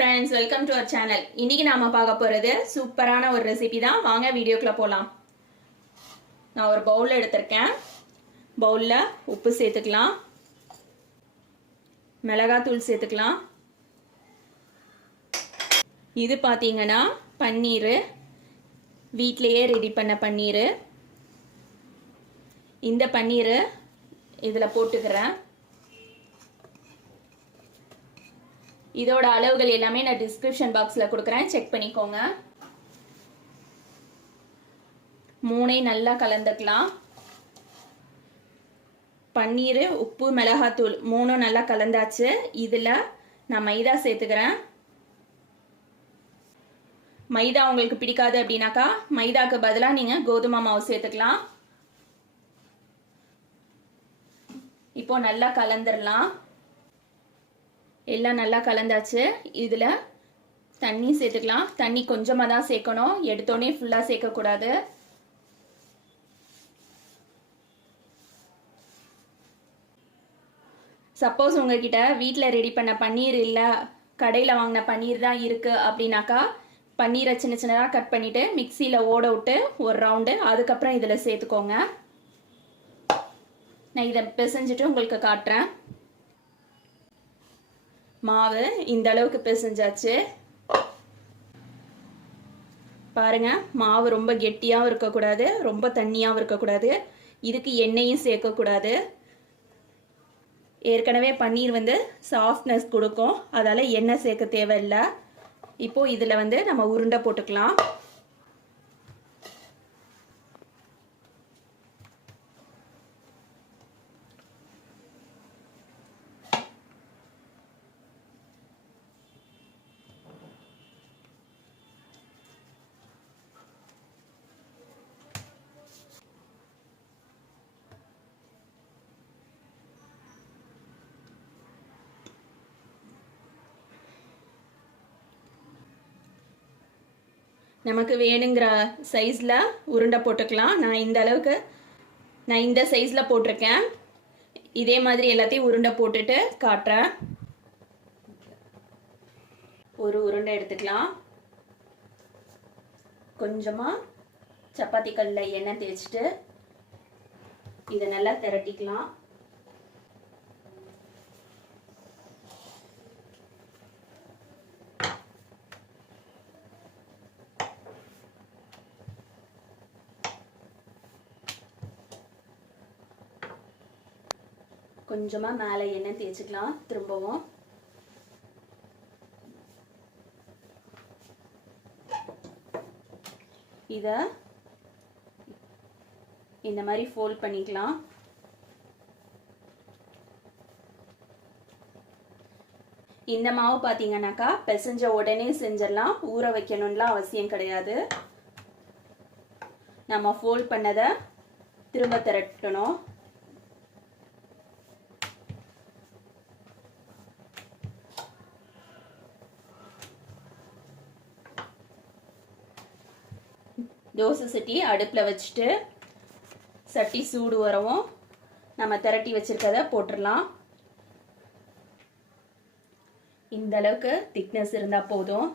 friends, welcome to our channel. இன்னைக்கு நாம பார்க்க போறது சூப்பரான ஒரு ரெசிபி தான். வாங்க வீடியோக்குள்ள போலாம். நான் ஒரு பவுல் எடுத்துர்க்கேன். பவுல்ல உப்பு சேர்த்துக்கலாம். மிளகாய் தூள் சேர்த்துக்கலாம். இது பாத்தீங்கன்னா பன்னீர். வீட்லயே ரெடி பண்ண பன்னீர். இந்த பன்னீர் இதுல போட்டுக்கறேன். இதோட அளவுகள் எல்லாமே நான் டிஸ்கிரிப்ஷன் பாக்ஸ்ல கொடுக்கறேன், செக் பண்ணிக்கோங்க. மூணையும் நல்லா கலந்துக்கலாம். பன்னீர், உப்பு, மிளகாத்தூள் மூணும் நல்லா கலந்தாச்சு. இதுல நான் மைதா சேர்த்துக்கிறேன். மைதா உங்களுக்கு பிடிக்காது அப்படின்னாக்கா மைதாக்கு பதிலாக நீங்க கோதுமை மாவு சேர்த்துக்கலாம். இப்போ நல்லா கலந்துடலாம். எல்லாம் நல்லா கலந்தாச்சு. இதுல தண்ணி சேர்த்துக்கலாம். தண்ணி கொஞ்சமா தான் சேர்க்கணும், எடுத்தோடனே ஃபுல்லா சேர்க்க கூடாது. சப்போஸ் உங்ககிட்ட வீட்ல ரெடி பண்ண பன்னீர் இல்ல, கடையில வாங்கின பன்னீர் தான் இருக்கு அப்படின்னாக்கா பன்னீரை சின்ன சின்னதா கட் பண்ணிட்டு மிக்சியில ஓட விட்டு ஒரு ரவுண்டு அதுக்கப்புறம் இதுல சேர்த்துக்கோங்க. நான் இதை பிசைஞ்சிட்டு உங்களுக்கு காட்டுறேன். மாவு இந்த அளவுக்கு பிசைஞ்சாச்சு. பாருங்க, மாவு ரொம்ப கெட்டியாவும் இருக்கக்கூடாது, ரொம்ப தண்ணியாவும் இருக்கக்கூடாது. இதுக்கு எண்ணெயும் சேர்க்கக்கூடாது. ஏற்கனவே பன்னீர் சாஃப்ட்னஸ் கொடுக்கும், அதால எண்ணெய் சேர்க்க தேவையில்லை. இப்போ இதுல நம்ம உருண்டை போட்டுக்கலாம். நமக்கு வேணுங்கிற சைஸ்ல உருண்டை போட்டுக்கலாம். நான் இந்த சைஸ்ல போட்டிருக்கேன். இதே மாதிரி எல்லாத்தையும் உருண்டை போட்டுட்டு காட்டுறேன். ஒரு உருண்டை எடுத்துக்கலாம். கொஞ்சமா சப்பாத்தி கல்ல எண்ணெய் தேய்ச்சிட்டு இதை நல்லா திரட்டிக்கலாம். கொஞ்சமா மேலே எண்ணெய் தேய்ச்சிக்கலாம். திரும்பவும் இத இந்த மாதிரி ஃபோல்ட் பண்ணிக்கலாம். இந்த மாவு பாத்தீங்கன்னாக்கா பிசைஞ்ச உடனே செஞ்சிடலாம், ஊற வைக்கணும்லாம் அவசியம் கிடையாது. நம்ம ஃபோல்ட் பண்ணதை திரும்ப திரட்டணும். தோசை சட்டி அடுப்புல வச்சுட்டு சட்டி சூடு வரவும் நம்ம திரட்டி வச்சிருக்கத போட்டுடலாம். இந்த அளவுக்கு திக்னஸ் இருந்தா போதும்.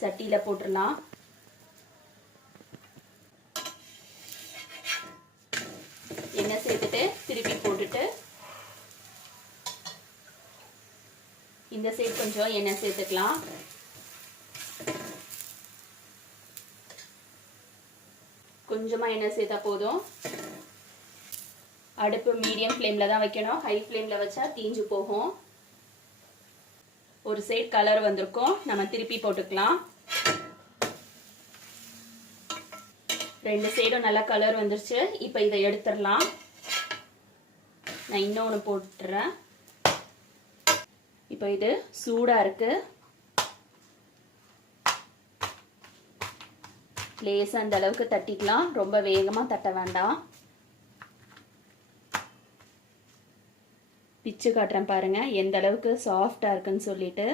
சட்டியில போட்டுடலாம். எண்ணெய் சேர்த்துட்டு திருப்பி போட்டுட்டு இந்த சைடு கொஞ்சம் எண்ணெய் சேர்த்துக்கலாம். கொஞ்சமா எண்ணெய் சேர்த்தா போதும். அடுப்பு மீடியம் ஃப்ளேம்ல தான் வைக்கணும், ஹை ஃப்ளேம்ல வச்சா தீஞ்சு போகும். ஒரு சைடு கலர் வந்திருக்கும், நம்ம திருப்பி போட்டுக்கலாம். ரெண்டு சைடும் நல்லா கலர் வந்துருச்சு. இப்போ இதை எடுத்துடலாம். நான் இன்னொன்று போட்டுறேன். இப்போ இது சூடா இருக்கு. லேசா அந்த அளவுக்கு தட்டிக்கலாம், ரொம்ப வேகமா தட்ட வேண்டாம். பிச்சு காட்டுறேன் பாருங்க எந்த அளவுக்கு சாஃப்டா இருக்குன்னு சொல்லிட்டு.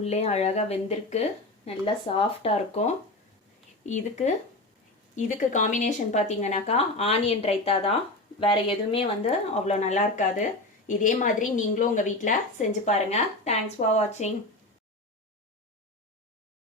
உள்ளே அழகா வெந்திருக்கு, நல்லா சாஃப்டா இருக்கும். இதுக்கு இதுக்கு காம்பினேஷன் பார்த்தீங்கன்னாக்கா ஆனியன் ரைத்தா தான், வேற எதுவுமே வந்து அவ்வளோ நல்லா இருக்காது. இதே மாதிரி நீங்களும் உங்கள் வீட்டில் செஞ்சு பாருங்க. தேங்க்ஸ் ஃபார் வாட்சிங்.